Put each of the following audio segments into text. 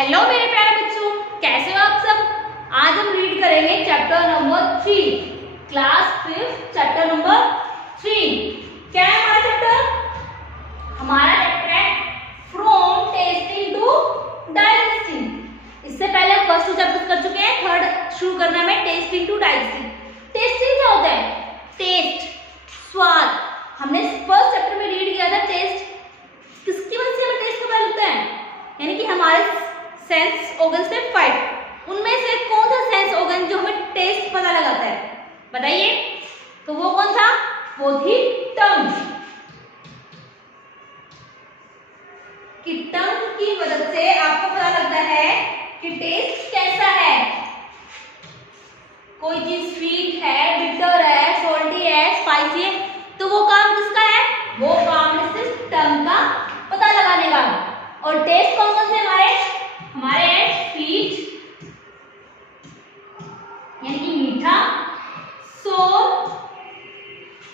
Hello मेरे प्यारे बच्चों, कैसे हो आप सब। आज हम रीड करेंगे chapter number 3, class 5 chapter number 3। क्या है हमारा चैप्टर? हमारा चैप्टर है फ्रॉम टेस्टिंग टू डाइजेस्टिंग। इससे पहले हम फर्स्ट 2 चैप्टर्स कर चुके हैं, थर्ड शुरू करना है टेस्टिंग टू डाइजेस्टिंग। टेस्टिंग क्या होता है? टेस्ट, स्वाद। हमने फर्स्ट चैप्टर में रीड किया था टेस्ट। किसकी वजह से हमें टेस्ट पता लगता है? यानी कि हमारे सेंस ऑर्गन से 5, उनमें से कौन सा सेंस ऑर्गन जो हमें टेस्ट पता लगाता है? बताइए। तो वो कौन था? वो थी टंग। कि टंग की मदद से आपको पता लगता है कि टेस्ट कैसा है। कोई चीज स्वीट है, बिटर है, सॉल्टी है, स्पाइसी है, तो वो काम किसका है? वो काम है सिर्फ टंग का पता लगाने का। और टेस्ट कौन कौन से हमारे स्वीट यानी कि मीठा, सोर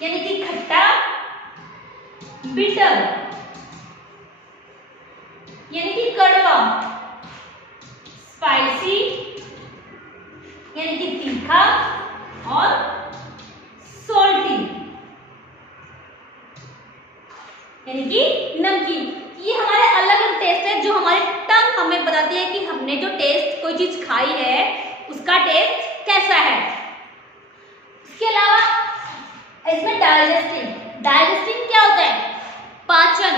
यानी कि खट्टा, बिटर यानी कि कड़वा, स्पाइसी यानी कि तीखा और सॉल्टी यानी कि नमकीन। ये हमारे अलग अलग टेस्ट है जो हमारी टंग हमें बताती है कि हमने जो टेस्ट कोई चीज खाई है उसका टेस्ट कैसा है। इसके अलावा इसमें डाइजेस्टिंग क्या होता है? पाचन।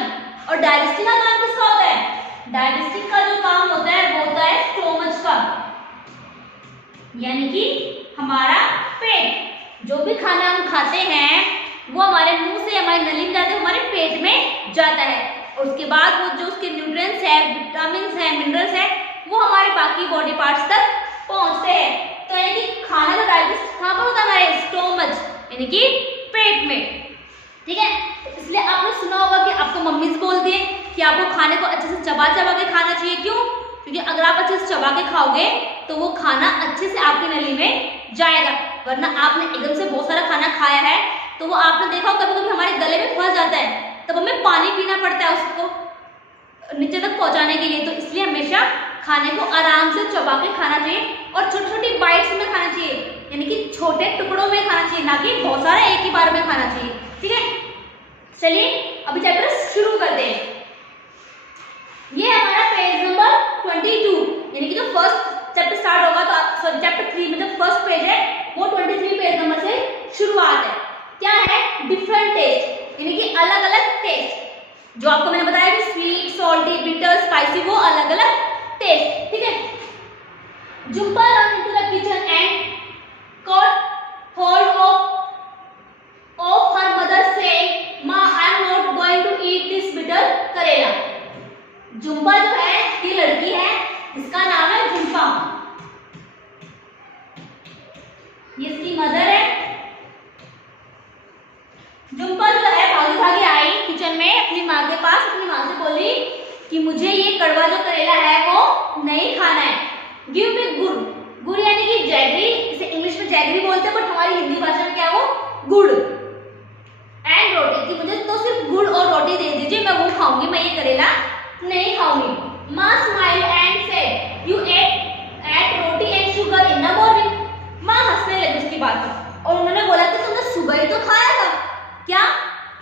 और डाइजेस्टिंग का काम किसका होता है? डाइजेस्टिंग का जो काम होता है वो होता है स्टोमच का, यानी कि हमारा पेट। जो भी खाना हम खाते हैं वो हमारे मुंह से, हमारी नली में जाते हुए हमारे पेट में जाता है। और उसके बाद वो जो उसके न्यूट्रिएंट्स है, विटामिन्स है, मिनरल्स है, वो हमारे बाकी बॉडी पार्ट्स तक पहुंचते हैं। तो यानी कि खाना का डाइजेस्ट कहाँ पर होता है? हमारे स्टोमच यानी कि पेट में। ठीक है, तो इसलिए आपने सुना होगा कि आपको मम्मी बोलती है कि आपको खाने को अच्छे से चबा चबा के खाना चाहिए। क्यों? क्योंकि अगर आप अच्छे से चबा के खाओगे तो वो खाना अच्छे से आपकी नली में जाएगा। वरना आपने एकदम से बहुत सारा खाना खाया है तो वो आपने देखा कभी कभी हमारे गले में फंस जाता है, तब हमें पानी पीना पड़ता है उसको नीचे तक पहुंचाने के लिए। तो इसलिए हमेशा खाने को आराम से चबा के खाना चाहिए और छोटी छोटी बाइट्स में खाना चाहिए, यानी कि छोटे टुकड़ों में खाना चाहिए, ना कि बहुत सारा एक ही बार में खाना चाहिए। ठीक है, चलिए अभी चैप्टर शुरू करते हैं। ये हमारा पेज नंबर 22, यानी कि जो फर्स्ट चैप्टर स्टार्ट होगा तो चैप्टर 3 में जो फर्स्ट पेज है वो 23 पेज नंबर से शुरुआत है। क्या है? डिफरेंट टेस्ट, यानी कि अलग अलग टेस्ट। जो आपको मैंने बताया कि स्वीट, सॉल्टी, बिटर, स्पाइसी, वो अलग अलग टेस्ट। ठीक है। Jhumpa run into the kitchen and caught hold of her mother saying, "Ma, I am not going to eat this bitter करेला." जुम्पा जो है ये लड़की है, इसका नाम है जुम्पा। ये इसकी मदर है। जुम्पा जो है भागी भागी आई किचन में अपनी माँ के पास, अपनी माँ से बोली कि मुझे ये कड़वा जो करेला है वो नहीं खाना है। गिव मी गुड़। गुड़ यानी कि जैगरी, इसे इंग्लिश में जैगरी बोलते हैं, बट हमारी हिंदी भाषा में क्या है वो? गुड़। एंड रोटी, कि मुझे तो सिर्फ गुड़ और रोटी दे दीजिए, मैं वो खाऊंगी, मैं ये करेला नहीं खाऊंगी। माँ smile and said, you ate roti and sugar in the morning. माँ हंसने लगी उसकी बात पर और उन्होंने बोला कि तुमने सुबह ही तो खाया था। क्या?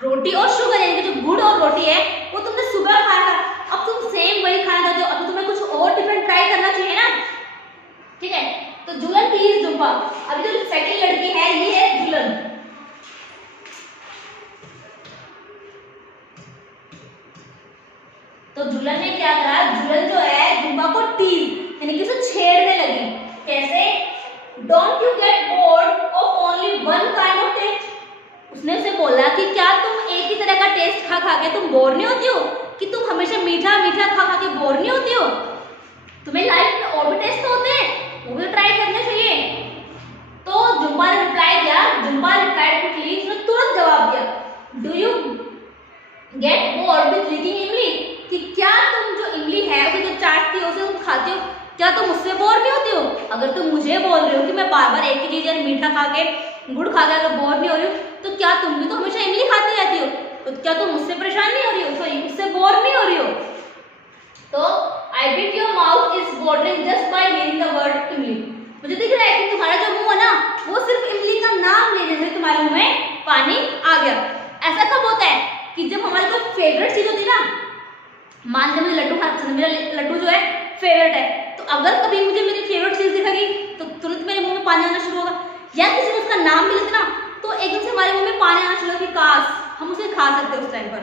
रोटी और शुगर, यानी कि जो गुड़ और रोटी है वो तुमने सुबह खाया था, अब तुम सेम वही खाना चाहते हो, अब तुम्हें कुछ और डिफरेंट ट्राई करना चाहिए ना। ठीक है, तो जुलन थी इस जुम्पा। अभी जो सेकंड लड़की है ये है जुलन। तो जुलन ने क्या करा? जुलन जो है जुम्पा को टीज यानी कि उसे छेड़ने लगी। कैसे? Don't you get bored of only one kind of taste. उसने उसे बोला कि क्या तुम एक ही तरह का टेस्ट खा खा के तुम बोर नहीं होती हो? कि तुम हमेशा मीठा मीठा खा खा के बोर नहीं होती हो? तुम्हें लाइफ में और भी टेस्ट होते हैं, वो भी ट्राई करने चाहिए। तो जुम्पा ने रिप्लाई दिया, जुम्पा रिप्लाइड क्विकली, उसने तुरंत जवाब दिया, do you get board with leaking इमली। कि क्या तुम जो इमली है उसे जो चाटती हो, उसे तुम खाती हो, क्या तुम उससे बोर नहीं होती हो? अगर तुम मुझे बोल रहे हो कि मैं बार बार एक ही चीज मीठा खा के, गुड़ खा के अगर बोर नहीं हो रही हो, तो क्या तुम भी तो हमेशा इमली खाती रहती हो? तो क्या तुम मुझसे परेशान नहीं हो रही हो, सॉरी उससे बोर नहीं हो रही हो? तो आई बिट योर माउथ इज ना, मान लीजिए मुझे लड्डू खाना पसंद है, मेरा लड्डू जो है फेवरेट है, तो अगर कभी मुझे मेरी फेवरेट चीज दिखेगी तो तुरंत मेरे मुंह में पानी आना शुरू होगा। या किसी ने उसका नाम भी लिखा ना तो एकदम से हमारे मुंह में पानी आना शुरू होगा कि काश हम उसे खा सकते उस टाइम पर।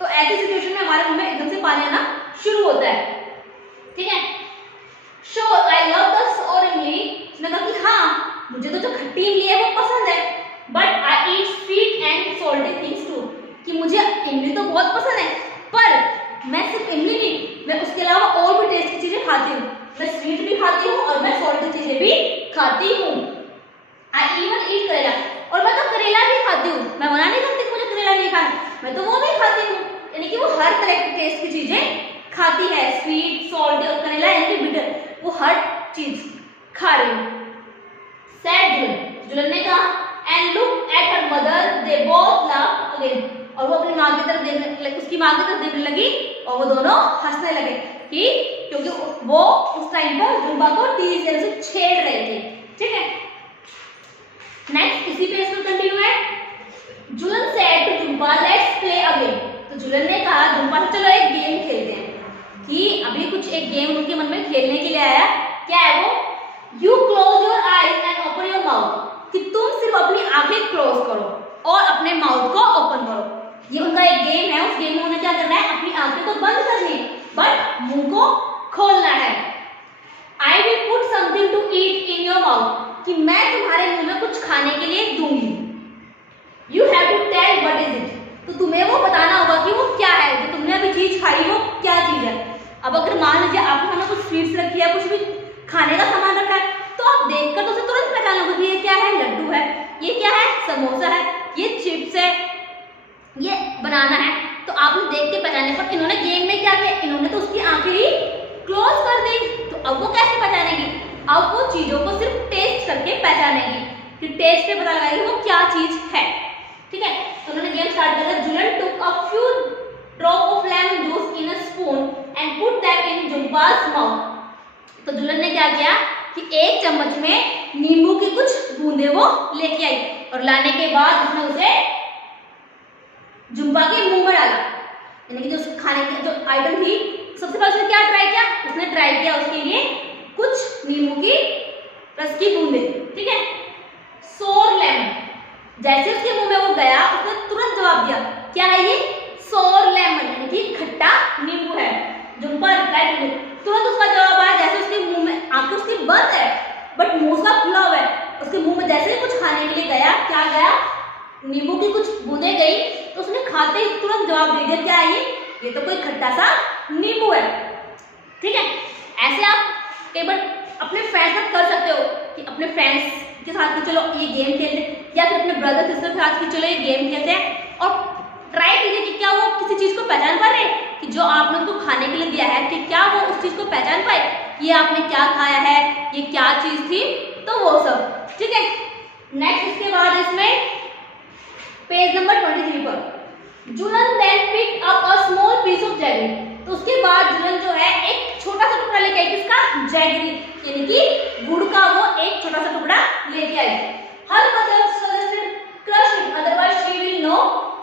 तो ऐसी सिचुएशन में हमारे मुंह में एकदम से पानी आना शुरू होता है। ठीक है, श्योर आई लव द सोर इमली। उसने कहा कि हाँ मुझे तो जो खट्टी इमली है वो पसंद है, but I eat sweet and salty things too, कि मुझे इमली तो बहुत पसंद है पर मैं सिर्फ इमली नहीं, मैं उसके अलावा और भी टेस्ट की चीजें खाती हूँ, मैं स्वीट भी खाती हूँ और मैं सॉल्टी चीजें भी खाती हूँ। आई इवन ईट करेला, और मैं तो करेला भी खाती हूँ, मैं मना नहीं करती मुझे करेला नहीं खाना, मैं तो वो भी खाती हूँ। यानी कि वो हर तरह की टेस्ट की चीजें खाती है, स्वीट सॉल्टी और करेला यानी कि बिटर, वो हर चीज खा रही है। सैड जुलन, जुलन ने कहा and look at her mother they both laugh again, और वो अपनी माँ की तरफ देखने, उसकी माँ की तरफ देखने लगी और वो दोनों हंसने लगे कि क्योंकि वो उस टाइम पर जुम्बा को तेजी से छेड़ रहे थे। ठीक है, नेक्स्ट इसी पेज पर कंटिन्यू है। Jhulan said to Jumba let's play again, तो जुलन ने कहा जुम्बा से चलो एक गेम खेलते हैं, कि अभी कुछ एक गेम उनके मन में खेलने के लिए आया। क्या है वो? You close your eyes and open your mouth, कि तुम सिर्फ अपनी आंखें क्लोज करो और अपने माउथ को ओपन करो। ये उनका एक गेम है, उस गेम में उन्हें क्या करना है, अपनी आंखें तो बंद करनी है बट मुंह को खोलना है। I will put something to eat in your mouth, कि मैं तुम्हारे मुंह में कुछ खाने के लिए दूंगी। You have to tell what is it, तो तुम्हें वो बताना होगा कि वो क्या है, जो तुमने अभी चीज खाई वो क्या चीज है। अब अगर मान लीजिए आपके सामने कुछ स्वीट्स रखी है, कुछ भी खाने का सामान रखा है, तो आप देखकर तो उसे तुरंत पहचान लोगे कि ये क्या है, लड्डू है, ये क्या है, समोसा है, ये चिप्स है, ये बनाना है, तो आपने देख के पहचाने। पर इन्होंने गेम में क्या किया, इन्होंने तो उसकी आंखें ही क्लोज कर दी, तो अब वो कैसे पहचानेगी? अब वो चीजों को सिर्फ टेस्ट करके पहचानेगी, कि टेस्ट से पता लगाएगी वो क्या चीज है। ठीक है, तो उन्होंने गेम स्टार्ट किया। Jhulan took a few drop of lemon juice in a spoon and put that in Jumba's mouth, तो जुलन ने क्या किया कि एक चम्मच में नींबू की कुछ बूंदे वो लेके आई और लाने के बाद उसने उसे जुम्बा के मुंह में डाला। यानी कि जो खाने की जो आइटम थी, सबसे पहले उसने क्या ट्राई किया, उसने ट्राई किया उसके लिए कुछ नींबू की रस की बूंदे। ठीक है, सोर लेमन, जैसे उसके मुंह में वो गया उसने तुरंत जवाब दिया, क्या है ये? सोर लेमन, यानी कि खट्टा नींबू है। जुम्बा रिप्लाई टू, तुरंत उसका जवाब आया। जैसे उसके मुंह में, आंखें उसकी बंद है बट मुंह सा खुला हुआ है, उसके मुंह में जैसे कुछ खाने के लिए गया, क्या गया, नींबू की कुछ बूंदे गई, तो उसने खाते ही तुरंत जवाब दे दिया, क्या है ये तो कोई खट्टा सा नींबू है। ठीक है, ऐसे आप कई बार अपने फ्रेंड्स साथ कर सकते हो कि अपने फ्रेंड्स के साथ कि चलो ये गेम खेलते हैं, या फिर अपने ब्रदर सिस्टर के साथ कि चलो ये गेम खेलते हैं, और ट्राई कीजिए कि क्या वो किसी चीज को पहचान पा रहे हैं, कि जो आपने उनको खाने के लिए दिया है कि क्या वो उस चीज को पहचान पाए, ये आपने क्या खाया है, ये क्या चीज थी, तो वो सब। ठीक है, नेक्स्ट इसके बाद इसमें पेज नंबर 23 पर, Jhulan then pick up a small piece of jaggery, तो उसके बाद जुलन जो है एक छोटा सा टुकड़ा लेके आई, किसका? जैगरी, यानी कि गुड़ का वो एक छोटा सा टुकड़ा लेके आई। Her mother suggested crush it otherwise she will know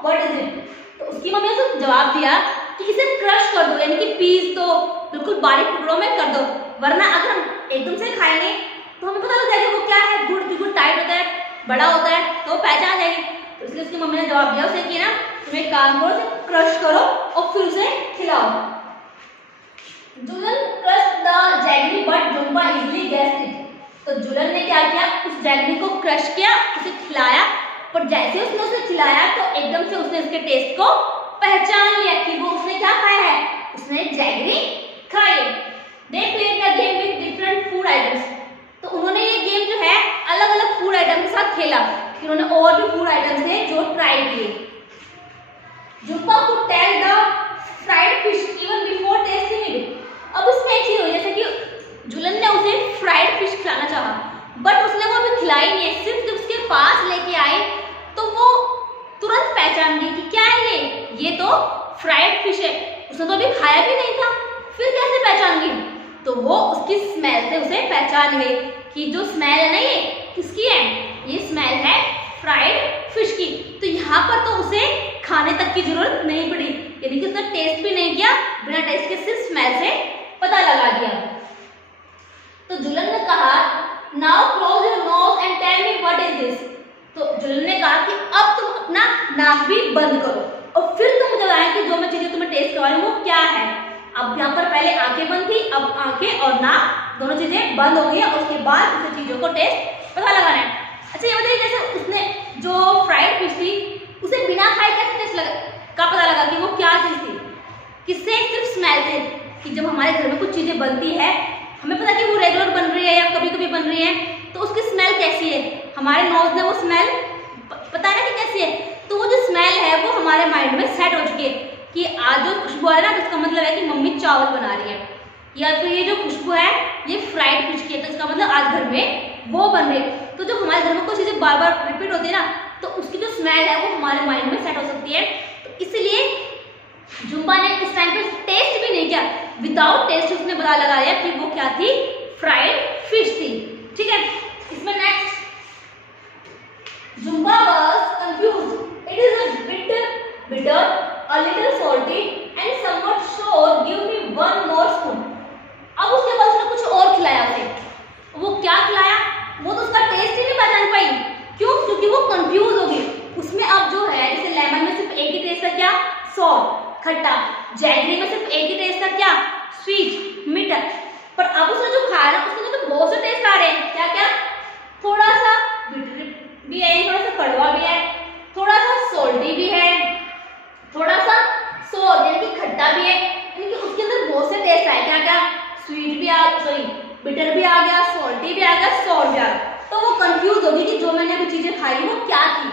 what is it, तो उसकी मम्मी ने उसको जवाब दिया कि इसे क्रश कर दो, यानी कि पीस दो, बिल्कुल बारीक टुकड़ों में कर दो, वरना अगर हम एकदम से खाएंगे तो हमें पता लग जाएगा वो क्या है। गुड़ बिल्कुल टाइट होता है, बड़ा होता है, तो पहचान जाएगी। तो इसलिए उसकी मम्मी ने जवाब दिया उसे कि ना तुम एक काम करो, उसे क्रश करो और फिर उसे खिलाओ। Jhulan crush the jaggery but Jumba easily guessed it, तो जुलन ने क्या किया, उस जैगरी को क्रश किया, उसे खिलाया, पर जैसे उसने उसे खिलाया तो एकदम से उसने उसके टेस्ट को पहचान लिया कि वो उसने क्या खाया है, उसने जैगरी खाई है। They played the game with different food items, तो उन्होंने ये गेम जो है अलग अलग फूड आइटम के साथ खेला, फिर उन्होंने और भी फूड आइटम्स थे जो ट्राई किए। Jhumpa could tell the fried fish even before tasting it, अब उसमें एक चीज हुई, जैसे कि जुलन ने उसे फ्राइड फिश खिलाना चाहा बट उसने वो अभी खिलाई नहीं है, सिर्फ जब उसके पास लेके आए तो वो तुरंत पहचान गई कि क्या है ये तो फ्राइड फिश है, उसने तो अभी खाया भी नहीं था, फिर कैसे पहचान गई? तो वो उसकी स्मेल से उसे पहचान गई कि जो स्मेल है ना ये किसकी है, ये स्मेल है फ्राइड फिश की। तो यहाँ पर तो उसे खाने तक की जरूरत नहीं पड़ी, यानी कि उसने टेस्ट भी नहीं किया, बिना टेस्ट के सिर्फ स्मेल से पता लगा दिया। तो जुलन ने कहा now close your nose and tell me what is this. तो जुलन ने कहा कि अब तुम अपना नाक भी बंद करो और फिर तुम मुझे बताएं कि जो मैं चीजें तुम्हें टेस्ट करवा रही हूँ वो क्या है। अब यहाँ पर पहले आंखें बंद थी, अब आंखें और नाक दोनों चीजें बंद हो गई और उसके बाद उसे चीजों को टेस्ट पता लगाना है। अच्छा ये बताइए, जैसे उसने जो फ्राइड फिश थी उसे बिना खाए कैसे टेस्ट का पता लगा कि वो क्या चीज थी? किससे? सिर्फ स्मेल से। कि जब हमारे घर में कुछ चीजें बनती है, हमें पता कि वो रेगुलर बन रही है या कभी कभी बन रही है, तो उसकी स्मेल कैसी है? हमारे नोज ने वो स्मेल पता है ना कि कैसी है। तो वो जो स्मेल है वो हमारे माइंड में सेट हो चुकी है कि आज जो खुशबू आ रही है ना, तो इसका मतलब है कि मम्मी चावल बना रही है, या फिर ये जो खुशबू है ये फ्राइड फिश की है, तो इसका मतलब आज घर में वो बन रही है। तो जो हमारे घर में कुछ चीजें बार बार रिपीट होती है ना, तो उसकी जो स्मेल है वो हमारे माइंड में सेट हो सकती है। तो इसलिए जुम्बा ने इस टाइम पे टेस्ट भी नहीं किया, विदाउट टेस्ट उसने पता लगाया कि वो क्या थी? फ्राइड फिश थी। ठीक है, इसमें next Zumba was confused, it is a bit bitter, a little salty and somewhat sour, give me one more spoon। अब उसके बाद उसने कुछ और खिलाया उसे। वो क्या खिलाया? वो तो उसका टेस्ट ही नहीं पहचान पाई। क्यों? क्योंकि वो कंफ्यूज हो गई। उसमें अब जो है, जैसे लेमन में सिर्फ एक ही टेस्ट था, क्या? सॉर, खट्टा। जैगरी में सिर्फ एक ही टेस्ट था, क्या? स्वीट, मीठा। पर अब उसने जो खाया ना, उसके तो बहुत से टेस्ट आ रहे हैं। क्या क्या? थोड़ा सा बिटर भी है, थोड़ा सा कड़वा भी है, थोड़ा सा सॉल्टी भी है, थोड़ा सा सोर यानी कि खट्टा भी है, यानी कि उसके अंदर बहुत से टेस्ट आए। क्या क्या? स्वीट भी आ, सॉरी बिटर भी आ गया, सॉल्टी भी आ गया, सॉर भी आ गया। तो वो कंफ्यूज हो गई कि जो मैंने अभी चीजें खाई वो क्या थी।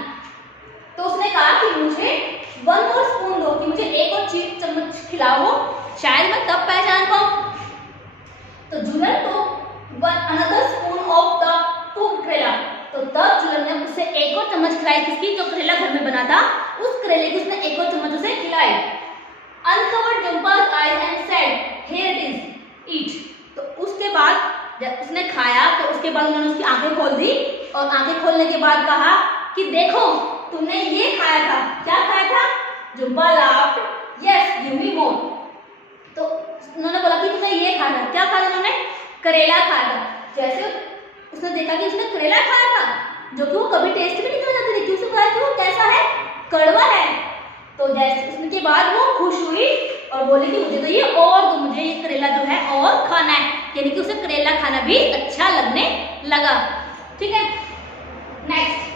तो उसने कहा कि मुझे वन मोर स्पून दो, कि मुझे एक और चीज चम्मच खिलाओ, शायद मैं तब पहचान पाऊं। तो जुलन तो another spoon of the cooked करेला। तो तब जुलन ने उससे एक और चम्मच खिलाई, किसकी? जो करेला घर में बना था, उस करेले की उसने एक और चम्मच उसे खिलाई। Uncovered Jumba's eyes and said, here it is, eat। तो उसके बाद जब उसने खाया तो उसके बाद उन्होंने उसकी आंखें खोल दी और आंखें खोलने के बाद कहा कि देखो तुमने ये खाया था। क्या खाया था? Zumba laughed, yes, give me more। तो उन्होंने बोला कि तुमने ये खाया था। क्या खाया? उन्होंने करेला खाया था। जैसे उसने देखा कि उसने करेला खाया था, जो कि वो कभी टेस्ट भी नहीं करना चाहती थी, क्यों? उसे पता कि वो कैसा है? कड़वा है। तो जैसे उसने के बाद वो खुश हुई और बोली कि मुझे तो ये और दो, मुझे ये करेला जो है और खाना है, यानी कि उसे करेला खाना भी अच्छा लगने लगा। ठीक है, नेक्स्ट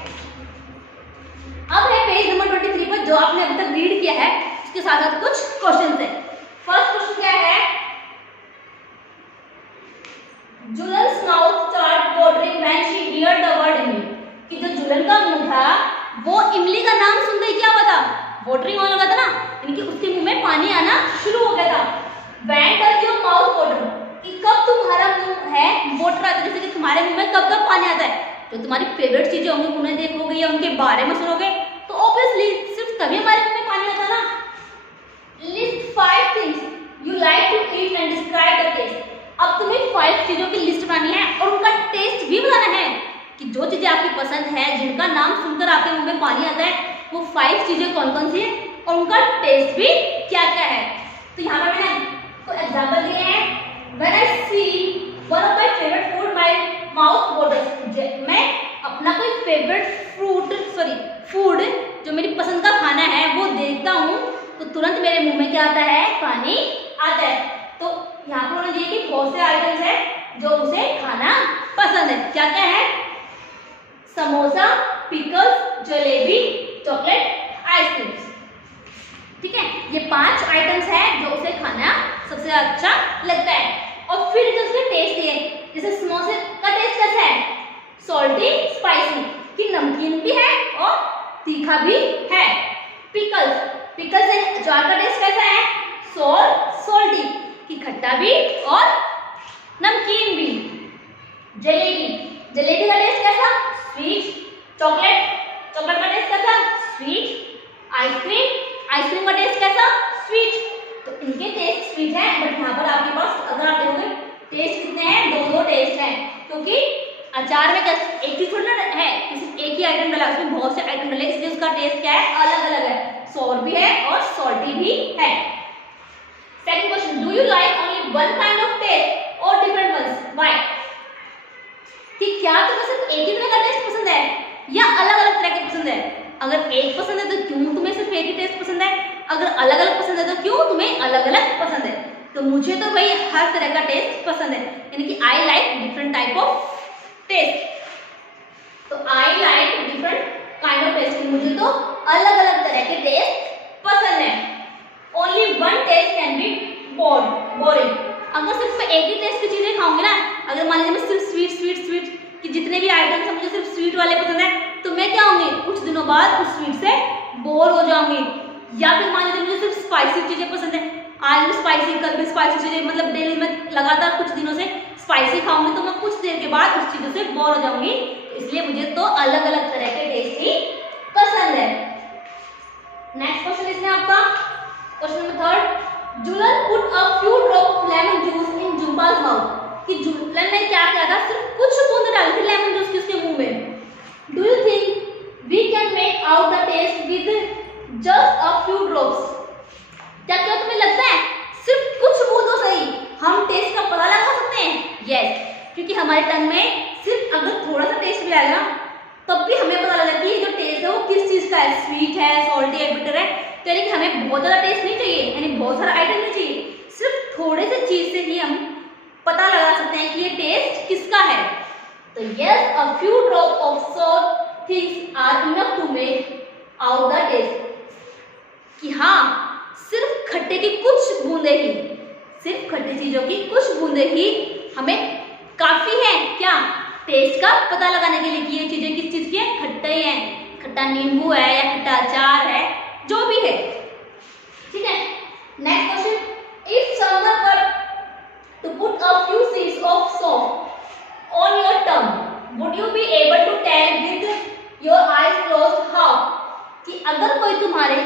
अब है पेज नंबर 23 पर, जो आपने अभी तक रीड किया है उसके साथ साथ कुछ क्वेश्चन है। फर्स्ट क्वेश्चन क्या है? Jhulan's mouth start watering when she hear the word imli. कि जो जुलन का मुंह था वो इमली का नाम सुनते ही क्या हुआ था? वाटरिंग होने लगा था ना, यानी कि उसके मुंह में पानी आना शुरू हो गया था। When does your mouth water, कि कब तुम्हारा मुंह है वाटर आता है, जैसे कि तुम्हारे मुंह में कब कब पानी आता है? जो तुम्हारी फेवरेट चीजें होंगी उन्हें देखोगे या उनके बारे में सुनोगे तो ऑब्वियसली सिर्फ तभी हमारे मुंह में पानी आता है ना। List 5 things you like to eat and describe the taste. अब तुम्हें 5 चीजों की लिस्ट बनानी है और उनका टेस्ट भी बताना है कि जो चीजें आपकी पसंद है, जिनका नाम सुनकर आपके मुंह में पानी आता है, वो 5 चीजें कौन कौन सी है और उनका टेस्ट भी क्या क्या है। तो यहाँ पर मैंने तो एग्जांपल दिए हैं। When I see one of my favourite food my mouth waters. मैं अपना कोई फेवरेट फूड जो मेरी पसंद का खाना है वो देखता हूँ तो तुरंत मेरे मुंह में क्या आता है? पानी आता है। तो यहाँ पर उन्होंने दिए कि बहुत से आइटम्स है जो उसे खाना पसंद है। क्या क्या है? Samosa, pickles, jalebi, chocolate, ice cream. ठीक है, ये 5 आइटम्स है जो उसे खाना सबसे अच्छा लगता है। और फिर जो उसके टेस्ट दिए, जैसे समोसे का टेस्ट कैसा है? सॉल्टी, स्पाइसी, कि नमकीन भी है और तीखा भी है। पिकल्स से अचार का टेस्ट कैसा है? सॉल्टी, कि खट्टा भी और नमकीन भी। जलेबी का टेस्ट कैसा? स्वीट। चॉकलेट का टेस्ट कैसा? स्वीट। आइसक्रीम का टेस्ट कैसा? स्वीट। तो इनके टेस्ट स्वीट है, बट यहाँ पर आपके पास अगर आप देखोगे टेस्ट कितने हैं? 2 टेस्ट हैं, क्योंकि अचार में क्या एक ही थोड़ा है, एक ही आइटम डाला, उसमें बहुत से आइटम डाले, इसलिए उसका टेस्ट क्या है? अलग अलग है। सॉर भी है और सॉल्टी भी है। Second question, do you like only one kind of taste और डिफरेंट वंस, व्हाई? कि क्या तुम्हें सिर्फ एक ही तरह का टेस्ट पसंद है या अलग अलग तरह के पसंद है? अगर एक पसंद है तो क्यों तुम्हें सिर्फ एक ही टेस्ट पसंद है? अगर अलग अलग पसंद है तो क्यों तुम्हें अलग अलग पसंद है? तो मुझे तो भाई हर तरह का टेस्ट पसंद है, यानी कि I like different type of taste. तो I like different kind of taste, मुझे तो अलग अलग तरह के टेस्ट पसंद है। Only one taste can be boring. अगर सिर्फ मैं एक ही टेस्ट की चीजें खाऊंगी ना, अगर मान लीजिए मैं सिर्फ स्वीट कि जितने भी आइटम्स हैं मुझे सिर्फ स्वीट वाले पसंद है, तो मैं क्या होंगी, कुछ दिनों बाद उस स्वीट से बोर हो जाऊंगी। या फिर मान लीजिए मुझे सिर्फ स्पाइसी चीजें पसंद है, आज भी स्पाइसी कल भी स्पाइसी चीजें, मतलब डेली में लगातार कुछ दिनों से स्पाइसी खाऊंगी, तो मैं कुछ देर के बाद उस चीजों से बोर हो जाऊंगी। इसलिए मुझे तो अलग अलग तरह के टेस्ट ही पसंद है। नेक्स्ट क्वेश्चन इसमें आपका question number 3, Jhulan put a few drop of lemon juice in Jumpa's mouth. कि जुलन ने क्या किया था, सिर्फ कुछ बूंद डाली थी लेमन जूस की उसके मुंह में। Do you think we can make out the taste with just a few drops? क्या क्या तुम्हें लगता है सिर्फ कुछ बूंदों से ही हम टेस्ट का पता लगा सकते हैं? यस, क्योंकि हमारे टंग में सिर्फ अगर थोड़ा सा टेस्ट भी आएगा तब भी हमें पता लगा कि जो टेस्ट है वो किस चीज का है, स्वीट है, सॉल्टी है, बिटर है। तो यानी कि हमें बहुत ज्यादा टेस्ट नहीं चाहिए, यानी बहुत सारा आइटम नहीं चाहिए, सिर्फ थोड़े से चीज से ही हम पता लगा सकते हैं कि ये टेस्ट किसका है। तो yes, a few drop of salt things are enough to make out the taste. कि हाँ, सिर्फ खट्टे की कुछ बूंदे ही, सिर्फ खट्टी चीजों की कुछ बूंदे ही हमें काफी है क्या, टेस्ट का पता लगाने के लिए कि ये चीजें किस चीज की है, खट्टा ही है, खट्टा नींबू है या खट्टा अचार है, जो भी है। ठीक है, next question, if someone were to put a few seeds of salt on your tongue, would you be able to tell with your eyes closed how? कि अगर कोई तुम्हारे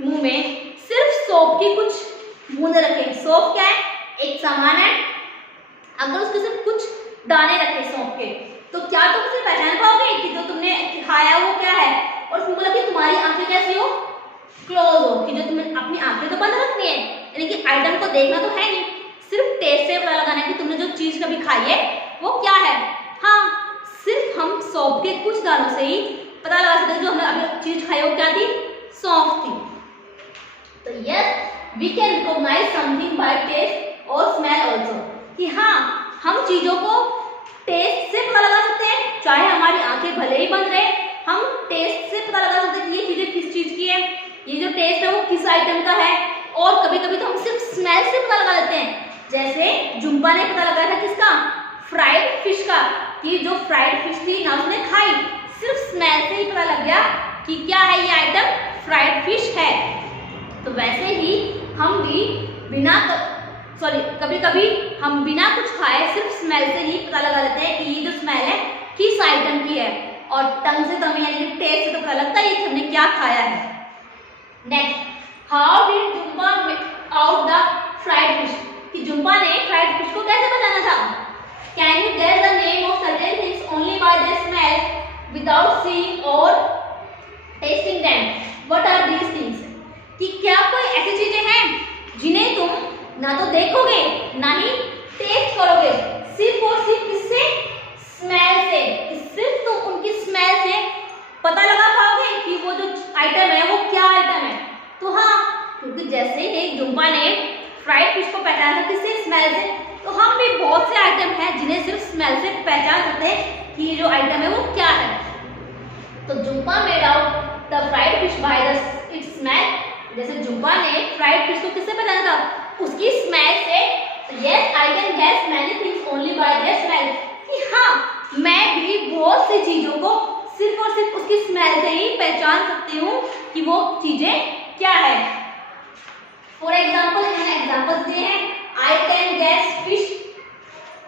मुंह में सिर्फ सौंफ की कुछ बूंदे रखे, सौंफ क्या है, एक सामान है, अगर उसके सिर्फ कुछ दाने रखे सौंफ के, तो क्या तुम उसे पहचान पाओगे कि जो तुमने खाया वो क्या है? और उसमें बोला कि तुम्हारी आंखें कैसी हो, क्लोज हो, कि जो तुम्हें अपनी आंखें तो बंद रखनी है, यानी कि आइटम को देखना तो है नहीं, सिर्फ टेस्ट से पता लगाना है कि तुमने जो चीज कभी खाई है वो क्या है। हाँ, सिर्फ हम सौंफ के कुछ दानों से ही पता लगा सकते हैं जो हमने अभी चीज खाई वो क्या थी, सौंफ थी। तो yes, we can recognise something by taste और स्मेल ऑल्सो। कि हाँ, हम चीजों को टेस्ट से पता लगा सकते हैं, चाहे हमारी आंखें भले ही बंद रहे, हम टेस्ट से पता लगा सकते हैं कि ये चीजें किस चीज की है, ये जो टेस्ट है वो किस आइटम का है। और कभी कभी तो हम सिर्फ स्मेल से पता लगा लेते हैं, जैसे जुम्पा ने पता लगाया था किसका, फ्राइड फिश का, कि जो फ्राइड फिश थी ना उसने खाई, सिर्फ स्मेल से ही पता लग गया कि क्या है ये आइटम, फ्राइड फिश है। तो वैसे ही हम भी कभी कभी हम बिना कुछ खाए सिर्फ स्मेल से ही पता लगा लेते हैं कि ये जो स्मेल है किस आइटम की है, और टंग से तो हमें यानी कि टेस्ट से तो पता लगता है कि हमने क्या खाया है। Next, how did Jumpa make out the fried fish? कि जुम्पा ने फ्राइड फिश को कैसे पहचाना था? Can you guess the name of certain things only by their smell without seeing और testing them? What are these things? कि क्या कोई ऐसी चीजें हैं जिन्हें तुम ना तो देखोगे ना ही टेस्ट करोगे, सिर्फ और सिर्फ किससे, स्मेल से, सिर्फ तुम उनकी स्मेल से पता लगा पाओगे कि वो जो आइटम है वो क्या आइटम है? तो हाँ, क्योंकि जैसे ही जुम्पा ने फ्राइड फिश को पहचाना किससे, स्मेल से, तो हम भी बहुत से आइटम हैं जिन्हें सिर्फ स्मेल से पहचान सकते हैं कि जो आइटम है वो क्या है। तो Jhumpa made out the fried fish by the it's smell. जैसे जुम्पा ने फ्राइड फिश को किससे पहचाना था, उसकी स्मेल से। Yes, I can guess many things only by their smell. कि हाँ, मैं भी बहुत सी चीजों को सिर्फ और सिर्फ उसकी स्मेल से ही पहचान सकती हूँ कि वो चीजें क्या है। फॉर एग्जाम्पल, मैंने एग्जाम्पल्स दिए हैं, आई कैन गैस फिश,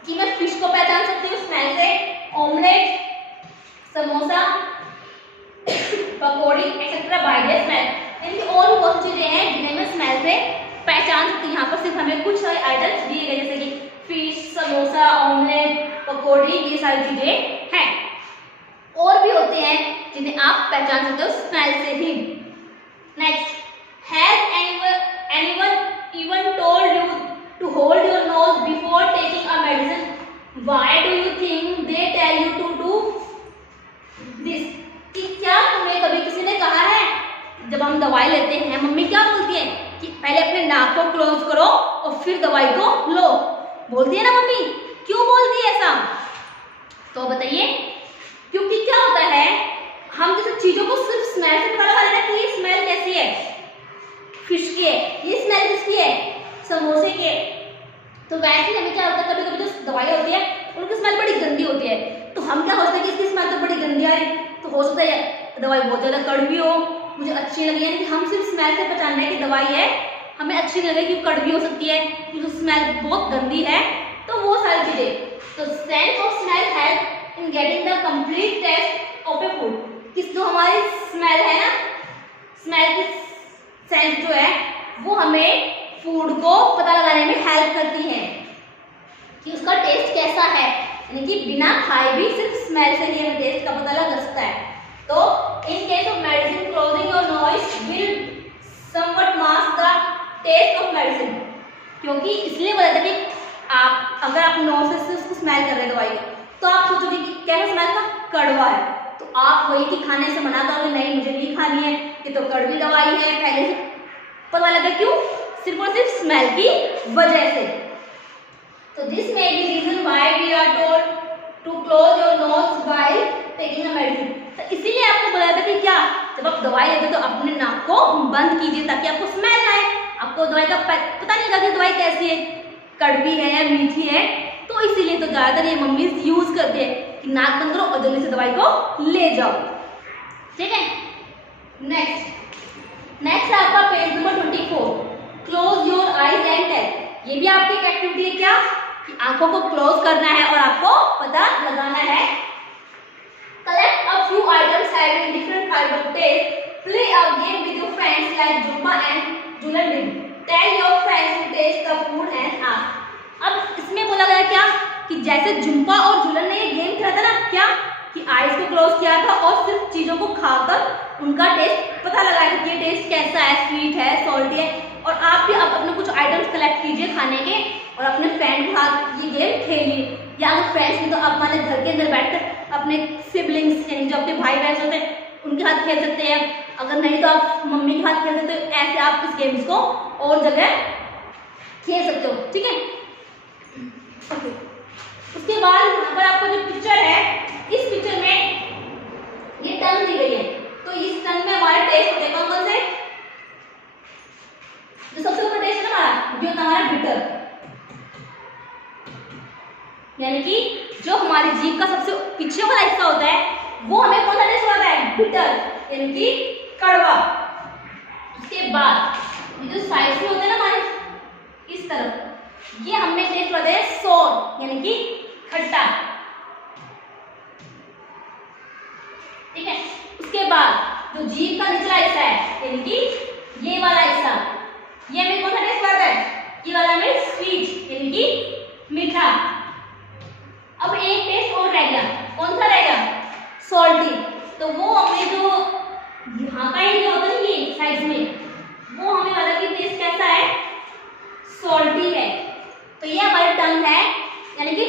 कि मैं फिश को पहचान सकती हूँ स्मेल से, omelette, samosa, pakodi etcetera bye their smell. यानी और भी बहुत चीजें हैं जिन्हें मैं स्मेल से पहचान सकती हूँ। यहाँ पर सिर्फ हमें कुछ सारे आइटम्स दिए गए जैसे कि फिश, समोसा, ऑमलेट, पकौड़ी, ये सारी चीजें हैं। और भी होते हैं जिन्हें आप पहचान सकते हो स्मेल से ही। Next, hold your nose before taking a medicine. Why do you think they tell you to do this? कि क्या तुम्हें कभी किसी ने कहा है जब हम दवाई लेते हैं मम्मी क्या बोलती है कि पहले अपने नाक को क्लोज करो और फिर दवाई को लो, बोलती है ना मम्मी? क्यों बोलती है ऐसा? तो बताइए, क्योंकि क्या होता है हम किसी चीजों को सिर्फ स्मेल से पता लगा लेना कि ये स्मेल कैसी है, फिश की है, ये स्मेल किसकी है, समोसे की है। तो वैसे ही हमें क्या होता है कभी कभी जो दवाई होती है उनकी स्मेल बड़ी गंदी होती है, तो हम क्या सोचते हैं कि इसकी स्मेल तो बड़ी गंदी आ रही, तो हो सकता है दवाई बहुत ज्यादा कड़वी हो, मुझे अच्छी लगी, यानी कि हम सिर्फ स्मेल से पहचान रहे हैं कि दवाई है हमें अच्छी लगे, कि कड़वी हो सकती है, कि स्मेल बहुत गंदी है, तो वो सारी चीजें। तो sense of smell help in getting the complete taste of a food. किस जो हमारी स्मेल है ना, स्मेल की सेंस जो है वो हमें फूड को पता लगाने में हेल्प करती है कि उसका टेस्ट कैसा है, यानी कि बिना खाए भी सिर्फ स्मेल से ही हमें टेस्ट का पता लग सकता है। तो in case of medicine closing your nose will somewhat mask the taste of medicine, क्योंकि इसलिए बोला था कि आप अगर आप नोज से उसको स्मेल कर रहे हैं दवाई तो आप सोचोगे कि कैसा स्मेल का, कड़वा है, तो आप वही कि खाने से मना करोगे, नहीं मुझे नहीं खानी है, ये तो कड़वी दवाई है, पहले से पता लगा, क्यों? सिर्फ और सिर्फ स्मेल की वजह से। तो this may be reason why we are told to close your nose while taking a medicine. तो इसीलिए आपको बताया था कि क्या जब आप दवाई लेते तो अपने नाक को बंद कीजिए ताकि आपको स्मेल ना आए, आपको दवाई का पता नहीं लगा कि दवाई कैसी है, कड़वी है या मीठी है। तो इसीलिए तो ज्यादातर ये मम्मी यूज करती है कि नाक बंद करो और जल्दी से दवाई को ले जाओ, ठीक है। नेक्स्ट आपका page number 24, close your eyes and tell. ये भी आपकी एक एक्टिविटी है क्या कि आंखों को क्लोज करना है और आपको पता लगाना है। Collect a few items having different kind of taste, play a game with your friends like Jhumpa and Jhulan ring, tell your friends to taste the food and ask. अब इसमें बोला गया क्या कि जैसे जुम्पा और झूलन ने ये गेम खेला था ना, क्या कि आईज को क्लोज किया था और सिर्फ चीजों को खाकर उनका टेस्ट पता लगाया कि ये टेस्ट कैसा है, स्वीट है, सॉल्टी है। और आप भी अब अपने कुछ आइटम्स कलेक्ट कीजिए खाने के और अपने फ्रेंड के साथ ये गेम खेलिए, या अगर फ्रेंड्स नहीं तो आप हमारे घर के अंदर बैठकर अपने सिबलिंग्स यानी जो आपके भाई बहन होते हैं उनके साथ खेल सकते हैं, अगर नहीं तो आप मम्मी के साथ खेल सकते हो। ऐसे आप इस गेम्स को और जगह खेल सकते हो, ठीक है। उसके बाद यहाँ पर आपको जो पिक्चर है, इस पिक्चर में ये टंग दी गई है, तो इस टंग में हमारे टेस्ट होते हैं कौन कौन से? जो सबसे ऊपर टेस्ट है ना हमारा, जो हमारा बिटर, यानी कि जो हमारी जीभ का सबसे पीछे वाला हिस्सा होता है वो हमें कौन सा टेस्ट होता है? बिटर, यानी कि कड़वा। उसके बाद ये जो साइड में होते हैं ना हमारे इस तरफ, ये हमने टेस्ट होता है सोर, यानी कि खट्टा, ठीक है। उसके बाद जो जीभ का निचला हिस्सा है यानी कि ये वाला हिस्सा, ये हमें कौन सा टेस्ट आता है? ये वाला हमें स्वीट यानी कि मीठा। अब एक टेस्ट और रह गया, कौन सा रह गया? सॉल्टी। तो वो हमें जो यहाँ का ही होता है ये साइड में, वो हमें वाला की टेस्ट कैसा है? सॉल्टी है। तो ये हमारी टंग है, यानी कि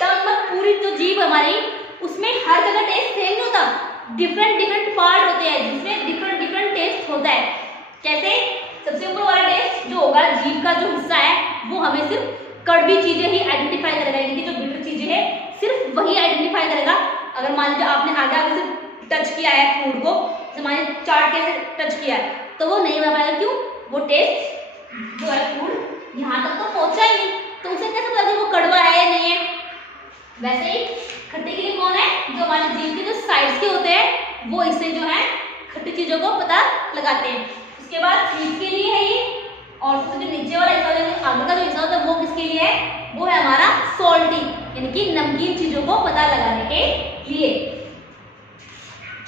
टंग में पूरी जो जीभ हमारी उसमें हर जगह टेस्ट सेम नहीं होता, डिफरेंट पार्ट होते हैं जिसमें डिफरेंट टेस्ट होता है। कैसे? सबसे ऊपर वाला टेस्ट जो होगा जीभ का जो हिस्सा है वो हमें सिर्फ कड़वी चीजें ही आइडेंटिफाई करेगा, यानी कि जो बिटर चीजें हैं सिर्फ वही आइडेंटिफाई करेगा। अगर मान लीजिए आपने आगे से टच किया है फूड को, हमारे चाट के से टच किया है, तो वो नहीं बना पाएगा। क्यों? वो टेस्ट जो है फूड यहाँ तक तो पहुंचा ही नहीं, तो उसे कैसे पता वो कड़वा है या नहीं है। वैसे ही खट्टे के लिए कौन है? जो हमारे जीभ के जो साइड्स के होते हैं वो इससे जो है खट्टी चीजों को पता लगाते हैं। उसके बाद स्वीट के लिए है ये, और जो नीचे वाला हिस्सा आगे का जो हिस्सा होता है वो किसके लिए है? वो है हमारा सॉल्टी, यानी कि नमकीन चीजों को पता लगाने के लिए।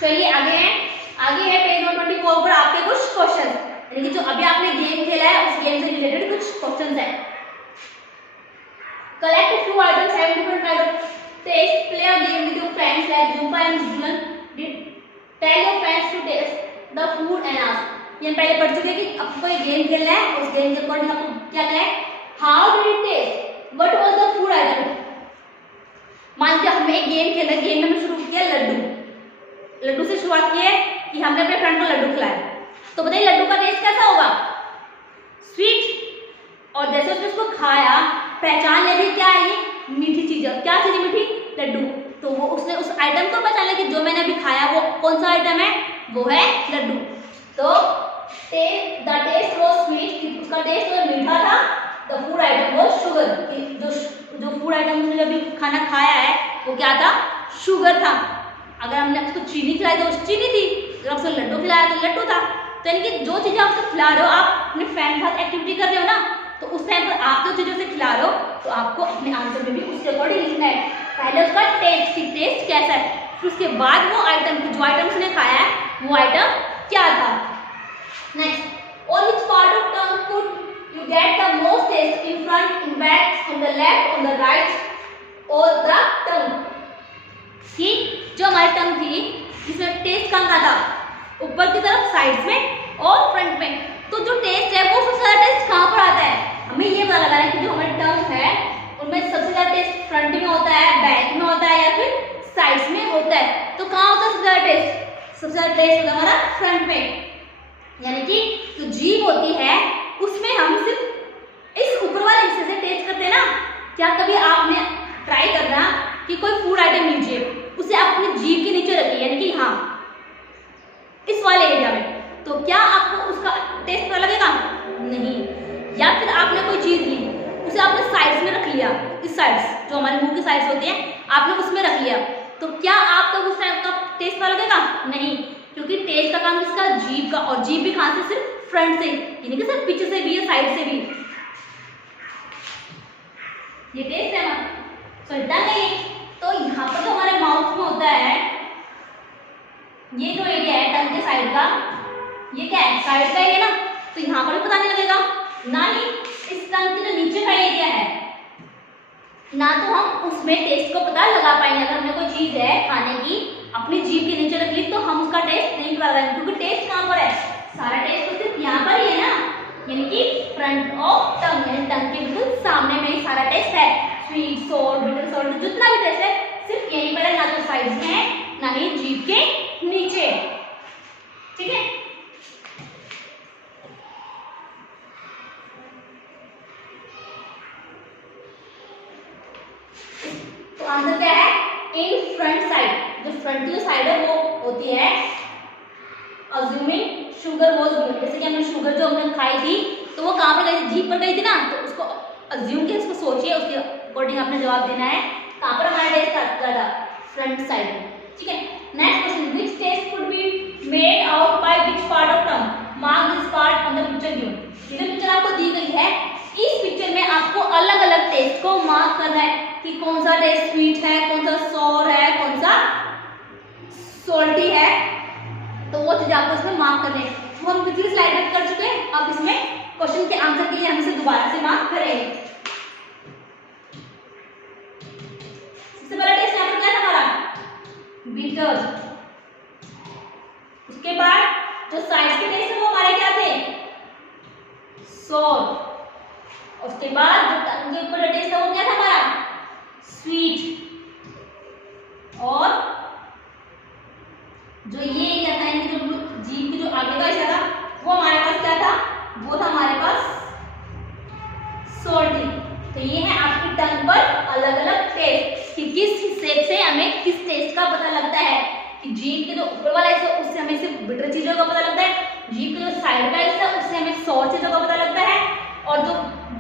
चलिए आगे है पेज नंबर 24 पर आपके कुछ क्वेश्चन, यानी कि जो अभी आपने गेम खेला है उस गेम से रिलेटेड कुछ क्वेश्चन है। Collect a few items having different kind of taste, play a game with your friends like Zumba and Julan, tell your friends to taste the food and ask। ये पहले पढ़ चुके हैं कि आपको एक गेम खेलना है, उस गेम के अकॉर्डिंग आपको क्या करना है? How did it what was the food item? मान लीजिए हमने एक गेम खेला, गेम में हमने शुरू किया लड्डू से शुरुआत की है कि हमने अपने फ्रेंड को लड्डू खिलाया। तो बताइए लड्डू का टेस्ट कैसा होगा? स्वीट। और जैसे उसने उसको खाया, पहचान ले ली क्या है ये मीठी चीज है। क्या चीज मीठी? लड्डू। तो वो उसने उस आइटम को पहचान लिया कि जो मैंने अभी खाया वो कौन सा आइटम है, वो है लड्डू। तो द टेस्ट वाज स्वीट, उसका टेस्ट तो मीठा था। The food item was sugar, जो फूड आइटम उसने अभी खाना खाया है वो क्या था? शुगर था। अगर हमने उसको चीनी खिलाई तो चीनी थी, अगर उसको लड्डू खिलाया तो लड्डू था। तो यानी कि जो चीजें आप उसको खिला रहे हो, आप अपने फ्रेंड के साथ एक्टिविटी कर रहे हो ना, तो उस टाइम पर आप जो चीजों से खिला रहे हो तो आपको अपने आंसर में भी उसके अकॉर्डिंग लिखना है। पहले उसका टेस्ट कैसा है, फिर उसके बाद वो आइटम, जो आइटम उसने खाया है वो आइटम क्या था। Next, on which part of tongue could you get the most taste? In front, in back, on the left, on the right, or the tongue? कि जो हमारी टंग थी जिसमें टेस्ट कहाँ था? ऊपर की तरफ, साइड में और फ्रंट में। तो जो टेस्ट है वो सबसे ज्यादा टेस्ट कहाँ पर आता है? हमें ये पता लगाना है कि जो हमारी टंग है उनमें सबसे ज्यादा टेस्ट फ्रंट में होता है, बैक में होता है या फिर साइड्स में होता है। तो कहाँ होता है सबसे ज्यादा टेस्ट? सबसे ज्यादा टेस्ट होता है हमारा फ्रंट में। यानी कि जो जीभ होती है उसमें हम सिर्फ इस ऊपर वाले हिस्से से टेस्ट करते हैं ना। क्या कभी आपने ट्राई करना कि कोई फूड आइटम लीजिए, उसे आप अपनी जीभ के नीचे रखिए, यानी कि हाँ इस वाले एरिया में, तो क्या आपको उसका टेस्ट पता लगेगा? नहीं। या फिर आपने कोई चीज ली, उसे आपने साइड्स में रख लिया, इस साइड्स जो हमारे मुंह की साइड्स होती है आपने उसमें रख लिया, तो क्या आपको उस टाइप का टेस्ट पता लगेगा? नहीं, क्योंकि टेस्ट का काम किसका? जीभ का। और जीभ भी कहां से? सिर्फ फ्रंट से, यानी कि सिर्फ पीछे से भी है, साइड से भी। ये टेस्ट है ना, सुनता नहीं। तो यहाँ पर जो हमारे माउथ में होता है, ये जो एरिया है टंग के साइड का, ये क्या है? साइड का एरिया ना। तो यहाँ पर भी पता नहीं लगेगा ना ही इस टंग के जो नीचे का एरिया है ना, तो हम उसमें टेस्ट को पता लगा पाएंगे। अगर हमने कोई चीज है खाने की अपनी जीभ के नीचे रख ली तो हम उसका टेस्ट नहीं पता लगाएंगे, क्योंकि टेस्ट कहाँ पर है? सारा टेस्ट तो सिर्फ यहाँ पर ही है ना, यानी कि फ्रंट ऑफ टंग, यानी टंग के बिल्कुल सामने में ही सारा टेस्ट है। स्वीट, सोर, बिटर, सॉल्ट, जितना भी टेस्ट है सिर्फ यहीं पर है, ना तो साइड में है ना ही जीभ के नीचे। ठीक है, तो आंसर क्या है? In front side. जो फ्रंट की साइड है वो होती है अज्यूमिंग शुगर वाज गिवन। जैसे कि हमने शुगर जो हमने खाई थी तो वो कहाँ पर गई थी? जीभ पर गई थी ना, तो उसको अज्यूम के इसको सोचिए, उसके अकॉर्डिंग आपने जवाब देना है। कहाँ पर हमारा टेस्ट आता था? फ्रंट साइड में। ठीक है, next question, which taste could be made out by which part of tongue? Mark this part on the picture given. जो पिक्चर आपको दी गई है, इस पिक्चर में आपको अलग अलग टेस्ट को मार्क करना है कि कौन सा टेस्ट स्वीट है, कौन सा सॉर है, कौन सा सॉल्टी है। तो वो चीज आपको इसमें मार्क करने हैं। वो हम पिछली स्लाइड में कर चुके हैं, अब इसमें क्वेश्चन के आंसर के लिए हम इसे दोबारा से मार्क करेंगे। सबसे पहला टेस्ट यहाँ पर क्या था हमारा? बीटर। उसके बाद जो साइड के टेस्ट है वो हमारे क्या थे? सॉर। उसके बाद जो टंग के ऊपर टेस्ट था वो क्या था हमारा? स्वीट। और जो ये एरिया था, यानी जो जीभ की जो आगे का हिस्सा था वो हमारे पास क्या था? वो था हमारे पास सॉल्टी। तो ये है आपकी टंग पर अलग अलग टेस्ट कि किस हिस्से से हमें किस टेस्ट का पता लगता है। कि जीभ के जो ऊपर वाला हिस्सा उससे हमें सिर्फ बिटर चीजों का पता लगता है, जीभ के जो साइड का हिस्सा उससे हमें सॉर चीजों का पता लगता है, और जो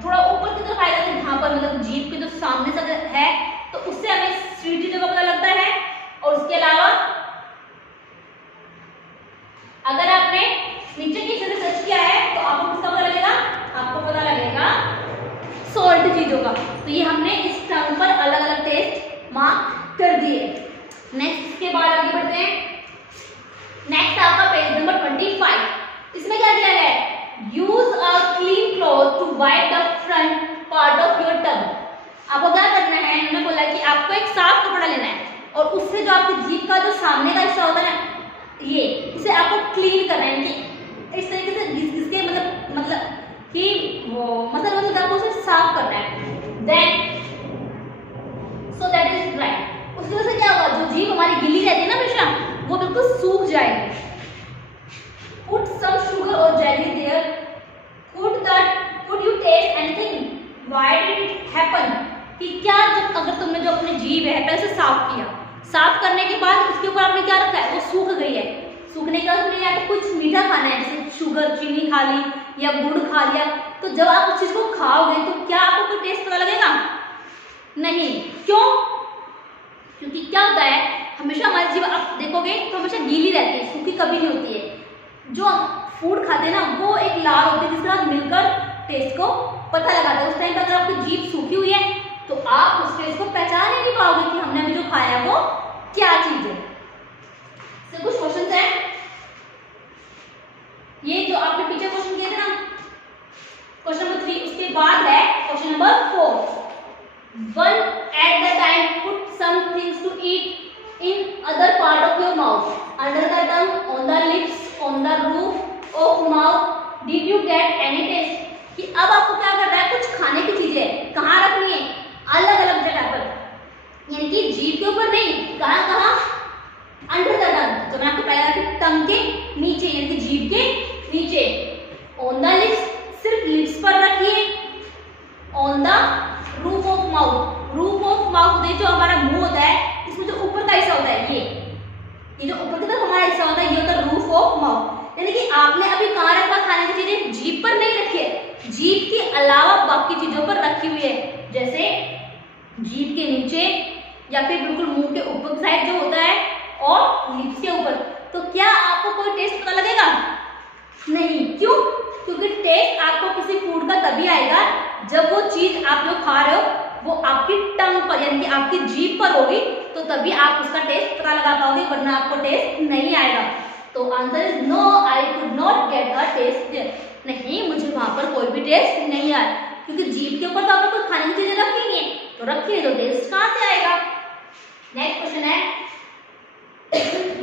थोड़ा ऊपर की तरफ आएगा तो यहाँ पर मतलब जीभ के जो सामने से है तो उससे हमें स्वीट चीजों का पता लगता है। और उसके अलावा अगर आपने नीचे की तरफ सर्च किया है तो आपको किसका पता लगेगा? आपको पता लगेगा सॉल्ट चीजों का। तो ये हमने इस टर्म पर अलग अलग टेस्ट मार्क कर दिए। नेक्स्ट के बाद आगे बढ़ते हैं। नेक्स्ट आपका पेज नंबर 25। इसमें क्या दिया गया है? Use a clean cloth to wipe the front part of your tongue. आपको क्या करना है? इन्होंने बोला कि आपको एक साफ कपड़ा लेना है और उससे जो आपकी जीभ का जो सामने का हिस्सा होता है ना, ये इसे आपको क्लीन करना है कि इस तरीके से घिस-घिस के मतलब कि वो मतलब आपको उसे साफ करना है। देन रहती है ना हमेशा, वो बिल्कुल सूख जाएगी। Put some sugar or jelly there. Could you taste anything? Why did it happen? कि क्या जब अगर तुमने जो अपनी जीभ है पहले से साफ किया, साफ करने के बाद उसके ऊपर आपने क्या रखा है, वो सूख गई है, सूखने के बाद तुमने या तो कुछ मीठा खाना है जैसे शुगर चीनी खा ली या गुड़ खा लिया, तो जब आप उस चीज को खाओगे तो क्या आपको कोई टेस्ट पता लगेगा? नहीं। क्यों? क्योंकि क्या होता है, हमेशा हमारी जीभ आप देखोगे तो हमेशा गीली रहती है, सूखी कभी नहीं होती है। जो फूड खाते हैं ना वो एक लाल होती है जिसके साथ मिलकर टेस्ट को पता लगाता है। उस टाइम पर अगर आपकी जीभ सूखी हुई है तो आप उस टेस्ट को पहचान ही नहीं पाओगे कि हमने अभी जो खाया वो क्या चीज है। तो कुछ क्वेश्चन है, ये जो आपने पीछे क्वेश्चन किए थे ना, क्वेश्चन नंबर 3, उसके बाद है question number 4। One at the time put some things to eat in other part of your mouth, under the tongue, on the lips, on the roof of mouth. Did you get any taste? कि अब आपको क्या करना है, कुछ खाने की चीजें कहाँ रखनी है, अलग अलग जगह पर, यानी कि जीभ के ऊपर नहीं, कहाँ कहाँ, अंडर द टंग, जो मैंने आपको पहले बताया टंग के नीचे यानी कि जीभ के नीचे, ऑन द लिप्स, सिर्फ लिप्स पर रखिए, on the roof of mouth, roof of mouth जो हमारा मुंह होता है इसमें जो ऊपर का हिस्सा होता है, ये जो ऊपर की तरफ हमारा हिस्सा होता है ये होता है रूफ ऑफ माउथ। यानी कि आपने अभी कहाँ रखा खाने की चीजें, जीभ पर नहीं रखी है, जीभ के अलावा बाकी चीजों पर रखी हुई है, जैसे जीभ के नीचे या फिर बिल्कुल मुंह के ऊपर साइड जो होता है और लिप्स के ऊपर। तो क्या आपको कोई टेस्ट पता लगेगा? नहीं। क्यों? क्योंकि टेस्ट आपको किसी फूड का तभी आएगा जब वो चीज आप जो खा रहे हो वो आपकी टंग पर यानी कि आपकी जीभ पर होगी, तो तभी आप उसका टेस्ट पता लगा पाओगे, वरना आपको टेस्ट नहीं आएगा। तो answer is no, I could not get the taste. नहीं, मुझे वहां पर कोई भी टेस्ट नहीं आया, क्योंकि जीभ के ऊपर तो आपने कोई खाने की चीजें रखी नहीं है, तो रखी है तो टेस्ट कहां से आएगा? नेक्स्ट क्वेश्चन है,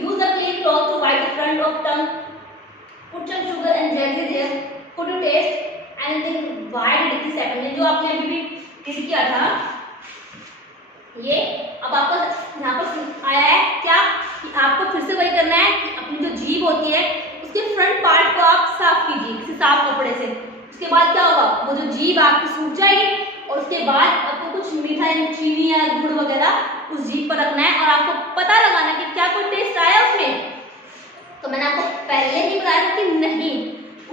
use a clean cloth to wipe the front of tongue, put some sugar and jelly there, could you taste anything, why did this happen? जो आपने अभी भी रीड किया था, ये अब आपको यहाँ पर आया है क्या कि आपको फिर से वही करना है कि अपनी जो जीभ होती है उसके फ्रंट पार्ट को आप साफ कीजिए किसी साफ कपड़े से। उसके बाद क्या होगा, वो जो जीभ आपकी सूख जाएगी और उसके बाद आपको कुछ मीठा चीनी या गुड़ वगैरह उस जीभ पर रखना है और आपको पता लगाना कि क्या कोई टेस्ट आया उसमें। तो मैंने आपको पहले ही बताया था कि नहीं,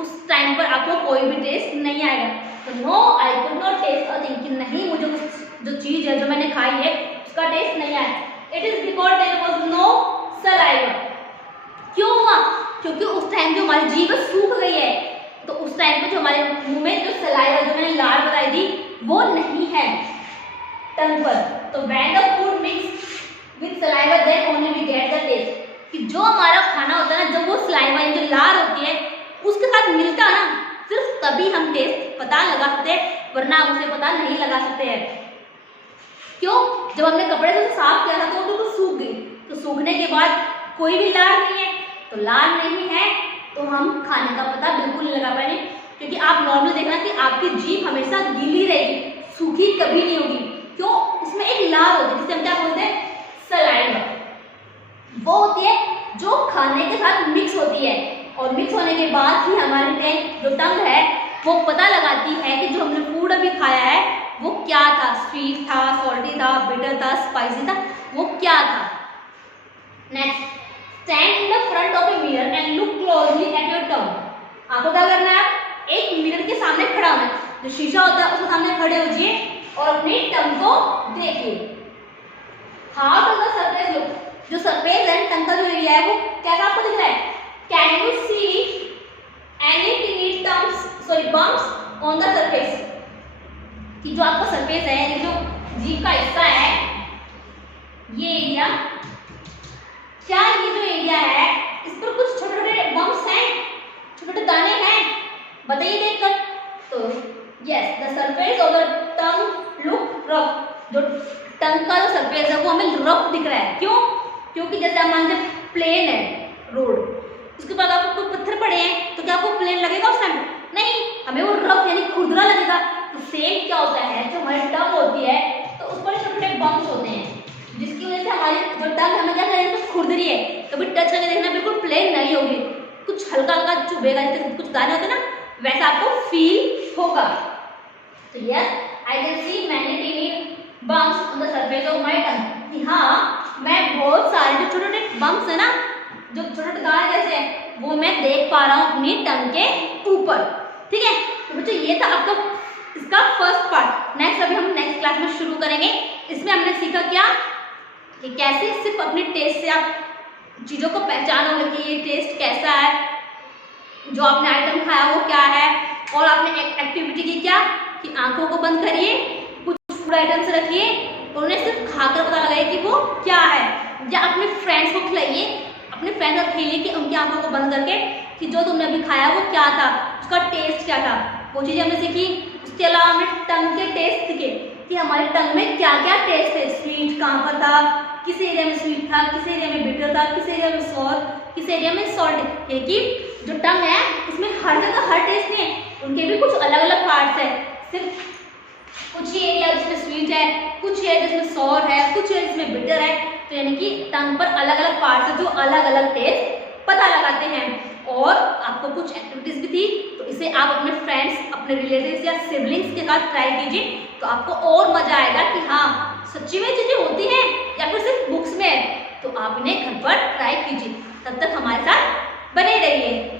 उस टाइम पर आपको कोई भी टेस्ट नहीं आएगा। तो no, I could not taste a thing, कि नहीं मुझे जो चीज है जो मैंने खाई है उसका टेस्ट नहीं आया। It is because there was no saliva. क्यों हुआ? क्योंकि उस टाइम जो हमारी जीभ सूख गई है, तो उस टाइम पे जो हमारे मुंह में जो सलाइवा जो मैंने लार बताई थी वो नहीं है टंग पर। तो when the food mix with saliva then only we get the taste, कि जो हमारा खाना होता है ना, जब वो सलाइवा जो लार होती है उसके साथ मिलता है ना, सिर्फ तभी हम टेस्ट पता लगा सकते हैं, वरना आप उसे पता नहीं लगा सकते हैं। क्यों? जब हमने कपड़े से साफ किया था तो वो बिल्कुल सूख गई, तो सूखने के बाद कोई भी लार नहीं है, तो लार नहीं है तो हम खाने का पता बिल्कुल नहीं लगा पाएंगे। क्योंकि आप नॉर्मल देखना कि आपकी जीभ हमेशा गीली रहेगी, सूखी कभी नहीं होगी। क्यों? इसमें एक लार होती है जिसे हम क्या बोलते हैं, सलाइवा। वो होती है जो खाने के साथ मिक्स होती है, और मिक्स होने के बाद ही हमारी जो टंग है वो पता लगाती है कि जो हमने फूड अभी खाया है वो क्या था, स्वीट था, सॉल्टी था, बिटर था, स्पाइसी था, वो क्या था। Next, stand in the front of a mirror and look closely at your tongue. आपको क्या करना है, एक मिरर के सामने खड़ा होना है, जो शीशा होता है उसके सामने खड़े हो जाइए और अपनी टंग को देखिए। How does the surface look, जो सरफेस है टंग का जो एरिया है वो कैसा आपको दिख रहा है? Can you see any टिनी bumps on the surface, कि जो आपका सरफेस है, ये जो जीभ का हिस्सा है, ये एरिया, क्या ये जो एरिया है इस पर कुछ छोटे छोटे बम्प्स हैं, छोटे छोटे दाने हैं? बताइए देखकर। तो yes, the surface of the tongue look rough, जो टंग का जो सरफेस है वो हमें रफ दिख रहा है। क्यों? क्योंकि जैसे हम मान लीजिए प्लेन है रोड, उसके बाद आपको कोई पत्थर पड़े हैं तो क्या आपको प्लेन लगेगा उस टाइम? नहीं, हमें वो रफ यानी खुरदरा लगेगा। तो सेम क्या होता है, जो हमारी टंग होती है तो उस पर छोटे छोटे बम्प्स होते हैं, जिसकी वजह से हमारी जो टंग हमें क्या करेगी, तो खुरदरी हल्का हल्का चुभेगा, जैसे कुछ गाने होते ना वैसा आपको फील होगा। तो yes, I can see many tiny bumps on the surface of my tongue. हाँ, मैं बहुत सारे जो छोटे छोटे बम्प्स है ना, जो छोटे छोटे दाने जैसे वो मैं देख पा रहा हूँ अपनी टंग के ऊपर। ठीक है, तो बच्चों ये था आपका इसका फर्स्ट पार्ट। नेक्स्ट अभी हम नेक्स्ट क्लास में शुरू करेंगे। इसमें हमने सीखा क्या कि कैसे सिर्फ अपने टेस्ट से आप चीज़ों को पहचानोगे कि ये टेस्ट कैसा है, जो आपने आइटम खाया वो क्या है, और आपने एक्टिविटी की क्या कि आंखों को बंद करिए, कुछ फूड आइटम्स रखिए और उन्हें सिर्फ खाकर पता लगाइए कि वो क्या है, या अपने फ्रेंड्स को खिलाइए, अपने फ्रेंड्स को खेलिए कि उनकी आंखों को बंद करके कि जो तुमने अभी खाया वो क्या था, उसका टेस्ट क्या था, वो चीज़ें हमने सीखी। उसके अलावा हमने टंग के टेस्ट सीखे कि हमारे टंग में क्या क्या टेस्ट है, स्वीट कहाँ पर था, किस एरिया में स्वीट था, किस एरिया में बिटर था, किस एरिया में सॉर, किस एरिया में सॉल्ट है। कि जो टंग है उसमें हर जगह हर टेस्ट नहीं है, उनके भी कुछ अलग अलग पार्ट्स है। सिर्फ कुछ ही एरिया जिसमें स्वीट है, कुछ है जिसमें सॉर है, कुछ है जिसमें बिटर है। तो यानी कि टंग पर अलग अलग पार्ट्स है जो अलग अलग टेस्ट पता लगाते हैं। और आपको कुछ एक्टिविटीज भी थी, तो इसे आप अपने फ्रेंड्स, अपने रिलेटिव्स या सिबलिंग्स के साथ ट्राई कीजिए, तो आपको और मजा आएगा कि हाँ सच्ची में चीजें होती हैं या फिर सिर्फ बुक्स में है। तो आप इन्हें घर पर ट्राई कीजिए। तब तक हमारे साथ बने रहिए।